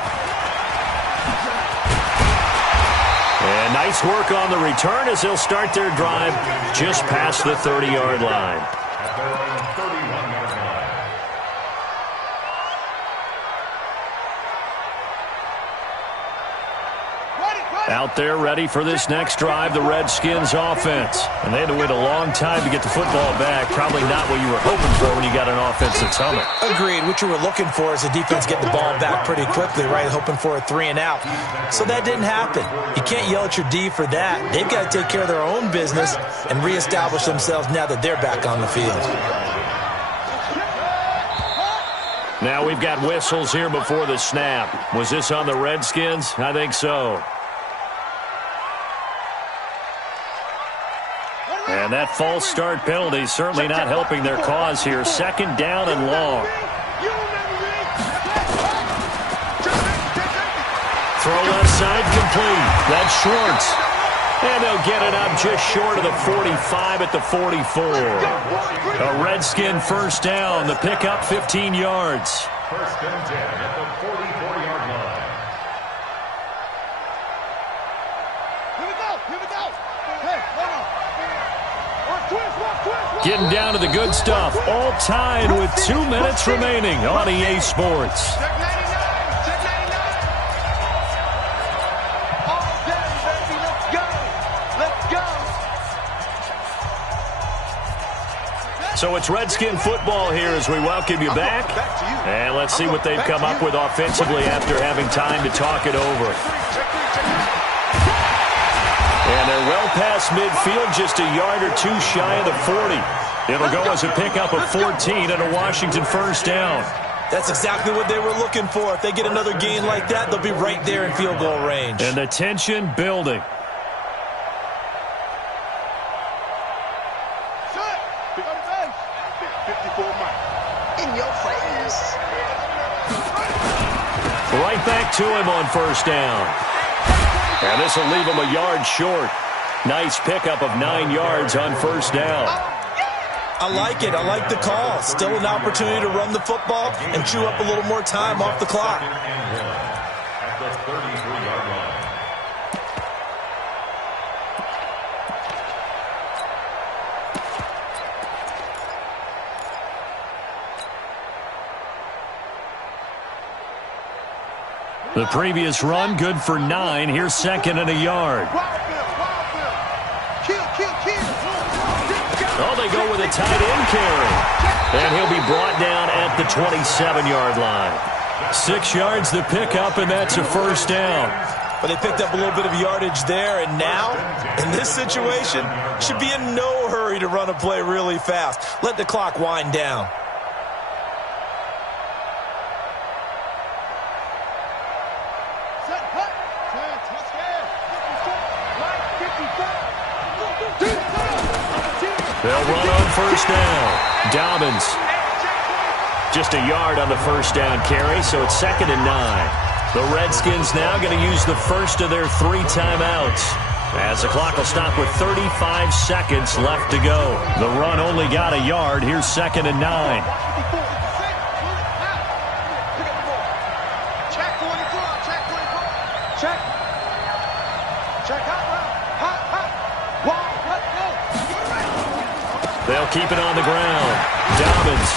And nice work on the return as they'll start their drive just past the 30-yard line. At their own 31-yard line. Out there ready for this next drive, the Redskins offense. And they had to wait a long time to get the football back. Probably not what you were hoping for when you got an offense that's humming. Agreed. What you were looking for is the defense getting the ball back pretty quickly, right? Hoping for a 3 and out. So that didn't happen. You can't yell at your D for that. They've got to take care of their own business and reestablish themselves now that they're back on the field. Now we've got whistles here before the snap. Was this on the Redskins? I think so. And that false start penalty certainly not helping their cause here. 2nd down and long. Throw left side complete. That's Schwartz. And they'll get it up just short of the 45 at the 44. A Redskin first down. The pickup 15 yards. 1st and 10 at the 44-yard line. Here we go. Here we go. Hey, hold on. Getting down to the good stuff. All tied with 2 minutes remaining on EA Sports. Check 99. Check 99. All day, baby. Let's go. Let's go. So it's Redskin football here as we welcome you back. And let's see what they've come up with offensively after having time to talk it over. And they're well past midfield, just a yard or 2 shy of the 40. It'll go as a pickup of 14 and a Washington first down. That's exactly what they were looking for. If they get another gain like that, they'll be right there in field goal range. And the tension building. In your face. Right back to him on first down. And this will leave him a yard short. Nice pickup of 9 yards on first down. I like it. I like the call. Still an opportunity to run the football and chew up a little more time off the clock. At the 33-yard line. The previous run, good for 9. Here's 2nd and a yard. Oh, they go with a tight end carry. And he'll be brought down at the 27-yard line. 6 yards the pickup, and that's a first down. But they picked up a little bit of yardage there, and now, in this situation, should be in no hurry to run a play really fast. Let the clock wind down. They'll run on first down. Dobbins. Just a yard on the first down carry, so it's 2nd and 9. The Redskins now going to use the first of their 3 timeouts, as the clock will stop with 35 seconds left to go. The run only got a yard. Here's 2nd and 9. They'll keep it on the ground. Dobbins.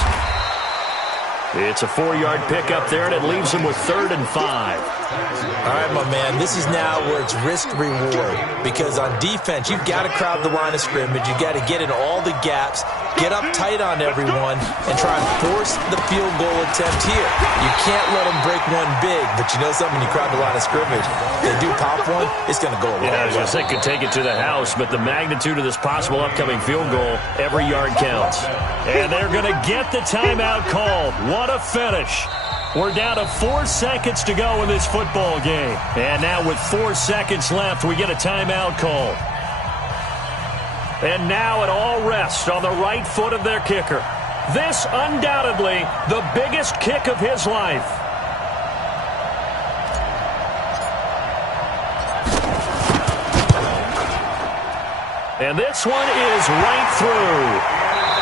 It's a 4-yard pickup there, and it leaves them with 3rd and 5. All right, my man, this is now where it's risk-reward. Because on defense, you've got to crowd the line of scrimmage. You've got to get in all the gaps, get up tight on everyone, and try and force the field goal attempt here. You can't let them break one big, but you know something, when you crowd the line of scrimmage, they do pop one, it's going to go a long way. I was going to say, could take it to the house, but the magnitude of this possible upcoming field goal, every yard counts. And they're going to get the timeout called. What a finish. We're down to 4 seconds to go in this football game. And now with 4 seconds left, we get a timeout call. And now it all rests on the right foot of their kicker. This undoubtedly the biggest kick of his life. And this one is right through.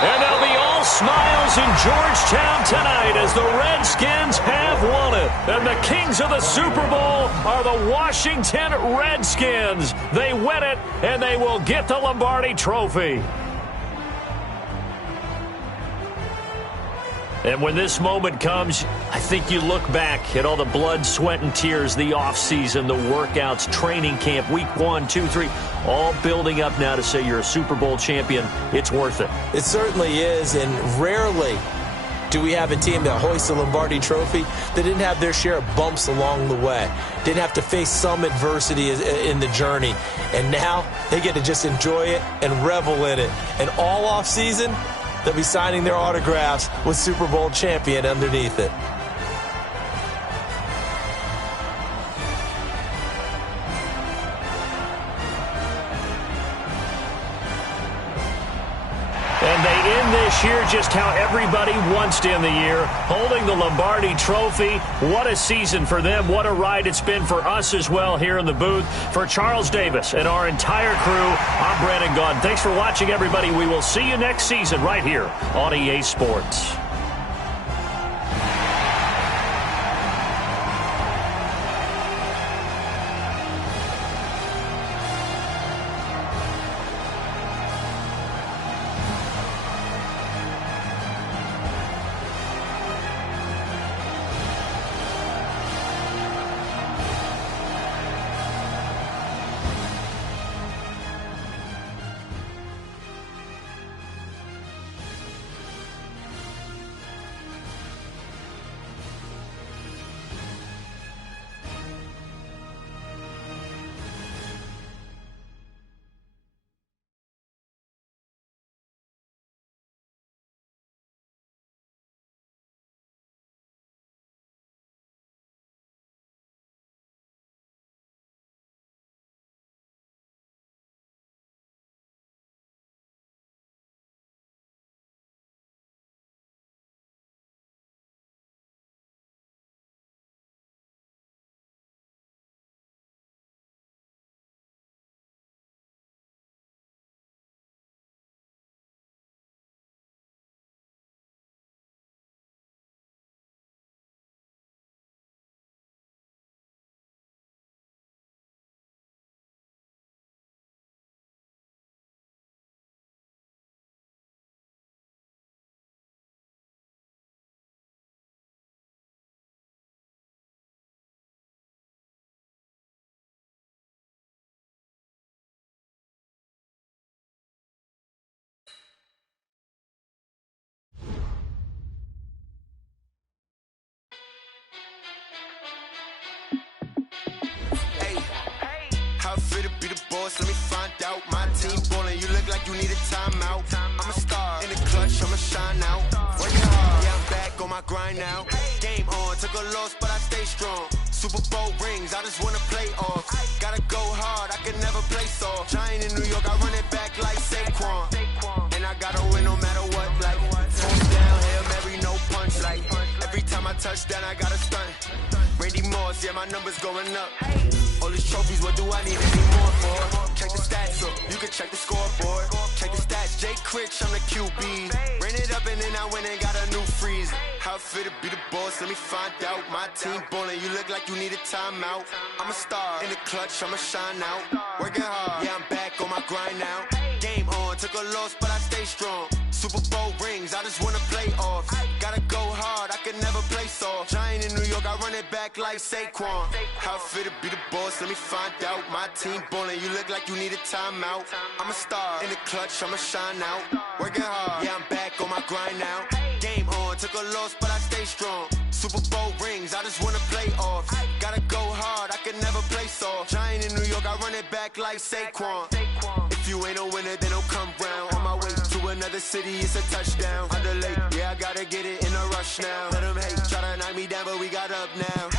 And they'll be all smiles in Georgetown tonight as the Redskins have won it. And the kings of the Super Bowl are the Washington Redskins. They win it, and they will get the Lombardi Trophy. And when this moment comes, I think you look back at all the blood, sweat, and tears, the offseason, the workouts, training camp, week 1, 2, 3, all building up now to say you're a Super Bowl champion. It's worth it. It certainly is, and rarely do we have a team that hoists the Lombardi Trophy that didn't have their share of bumps along the way, didn't have to face some adversity in the journey, and now they get to just enjoy it and revel in it. And all offseason, they'll be signing their autographs with Super Bowl champion underneath it. And they end this year just how everybody wants to end the year, holding the Lombardi Trophy. What a season for them. What a ride it's been for us as well here in the booth. For Charles Davis and our entire crew, I'm Brandon Gaudin. Thanks for watching, everybody. We will see you next season right here on EA Sports. How fit to be the boss? Let me find out. My team ballin', you look like you need a timeout. I'm a star in the clutch, I'ma shine out. Working hard, yeah, I'm back on my grind now. Game on, took a loss, but I stay strong. Super Bowl rings, I just wanna play off. Gotta go hard, I can never play soft. Giant in New York, I run it back like Saquon. And I gotta win no matter what, like force down, Hail Mary, no punch, like every time I touch down, I gotta stunt. Randy Moss, yeah, my numbers going up. All these trophies, what do I need any more for? Check the stats up, you can check the scoreboard. Check the stats, Jay Critch, I'm the QB. Ran it up and then I went and got a new freeze. How fit to be the boss, let me find out. My team ballin', you look like you need a timeout. I'm a star in the clutch, I'ma shine out. Working hard, yeah, I'm back on my grind now. Game on, took a loss, but I stay strong. Super Bowl rings, I just wanna play off. Gotta go hard, I can never play soft. Giant in New York, I run it back like Saquon. How fit to be the boss, let me find out. My team ballin', you look like you need a timeout. I'm a star in the clutch, I'ma shine out. Working hard, yeah, I'm back on my grind now. Game on, took a loss, but I stay strong. Super Bowl rings, I just wanna play off. Gotta go hard, I can never play soft. Giant in New York, I run it back like Saquon. If you ain't a winner, then don't come round. On my way to another city, it's a touchdown. Under late, yeah, I gotta get it in a rush now. Let them hate, try to knock me down, but we got up now.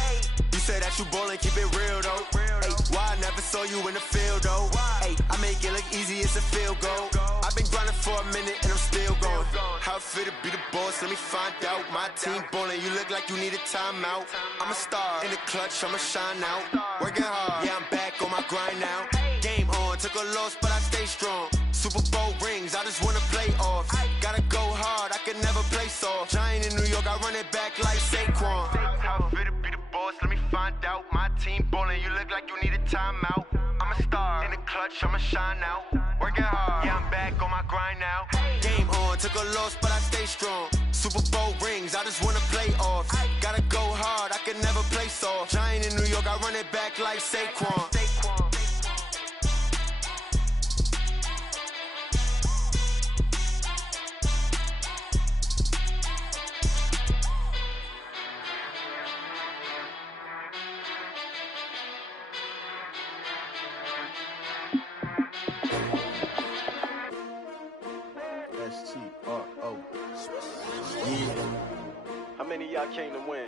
You say that you ballin', keep it real though. Hey, why I never saw you in the field though? Hey, I make it look easy, it's a field goal. I've been grinding for a minute and I'm still going. How fit to be the boss, let me find out. My team ballin', you look like you need a timeout. I'm a star in the clutch, I'ma shine out. Working hard, yeah, I'm back on my grind now. Game on, took a loss, but I stay strong. Super Bowl rings, I just wanna play off. Gotta go hard, I can never play soft. Giant in New York, I run it back like Saquon. How fit to be the boss, let me find out. My team ballin', you look like you need a timeout. I'm a star in the clutch, I'ma shine out. Working hard, yeah, I'm back on my grind now. Game on, took a loss, but I stay strong. Super Bowl rings, I just wanna play off. Gotta go hard, I can never play soft. Giant in New York, I run it back like Saquon. STRO. Yeah. How many of y'all came to win?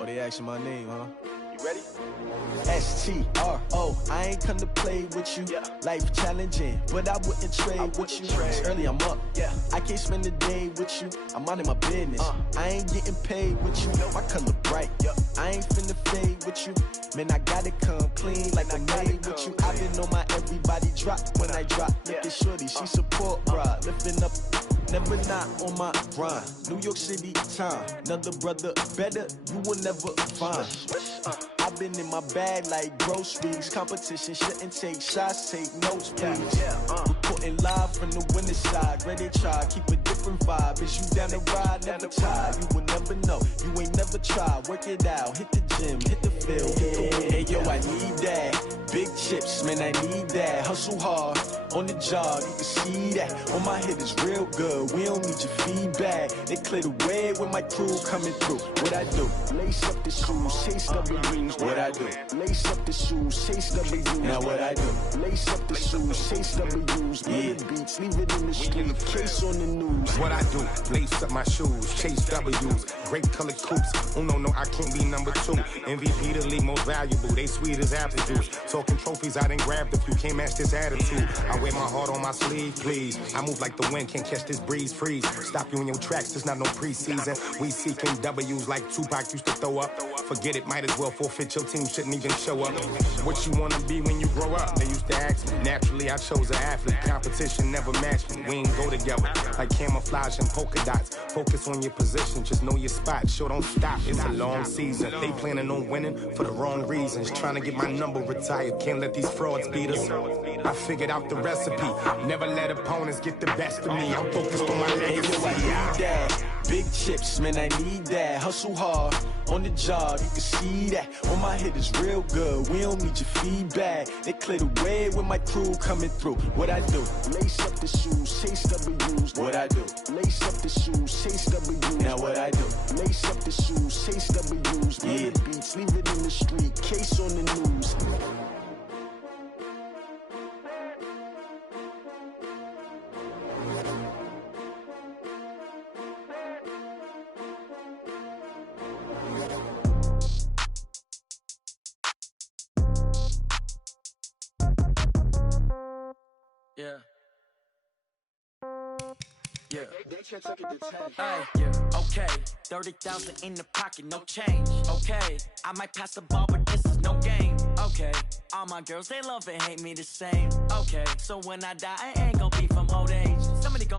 Oh, they asking my name, huh? You ready? STRO. I ain't come to play with you. Life challenging, but I wouldn't trade with you. It's early, I'm up. I can't spend the day with you. I'm minding my business. I ain't getting paid with you. My color bright. I ain't finna fade with you. Man, I gotta come clean like I'm made with you. I've been on my everybody drop when I drop. Look at shorty, she support, bruh. Lifting up. Never not on my grind. New York City time. Another brother better, you will never find. I've been in my bag like groceries. Competition shouldn't take shots, take notes, please. Reporting live from the winning side. Ready to try, keep a different vibe. Is you down the ride, never tired. You will never know, you ain't never tried. Work it out, hit the gym, hit the field. Hey yo, I need that. Big chips, man, I need that. Hustle hard, on the job, you can see that. On my head is real good, we don't need your feedback. They clear the way with my crew coming through. What I do? Lace up the shoes, chase W's. What I do? Lace up the shoes, chase W's. Now what I do? Lace up the shoes, chase W's. Beats, leave it in the street, case on the news. What I do? Lace up my shoes, chase W's. Great colored coops. Oh no, I can't be number 2. MVP the league most valuable. They sweet as apple juice. Talking trophies, I done grabbed a few. Can't match this attitude. I wear my heart on my sleeve, please. I move like the wind, can't catch this breeze, freeze. Stop you in your tracks, there's not no preseason. We seeking W's like Tupac used to throw up. Forget it, might as well forfeit. Your team shouldn't even show up. What you wanna be when you grow up? They used to ask me. Naturally, I chose an athlete. Competition never matched me. We ain't go together like camouflage and polka dots. Focus on your position, just know your spot. Sure, don't stop. It's a long season. They planning on winning for the wrong reasons. Trying to get my number retired. Can't let these frauds beat us. I figured out the recipe. Never let opponents get the best of me. I'm focused on my legacy. I need that. Big chips, man, I need that. Hustle hard, on the job, you can see that. On my head is real good, we don't need your feedback. They clear the way with my crew coming through. What I do? Lace up the shoes, chase W's. What I do? Lace up the shoes, chase W's. Now what I do? Lace up the shoes, chase W's. Beats, leave it in the street, case on the news. Okay, 30,000 in the pocket, no change. Okay, I might pass the ball, but this is no game. Okay, all my girls, they love and hate me the same. Okay, so when I die, I ain't gon' be from old age. Somebody gon'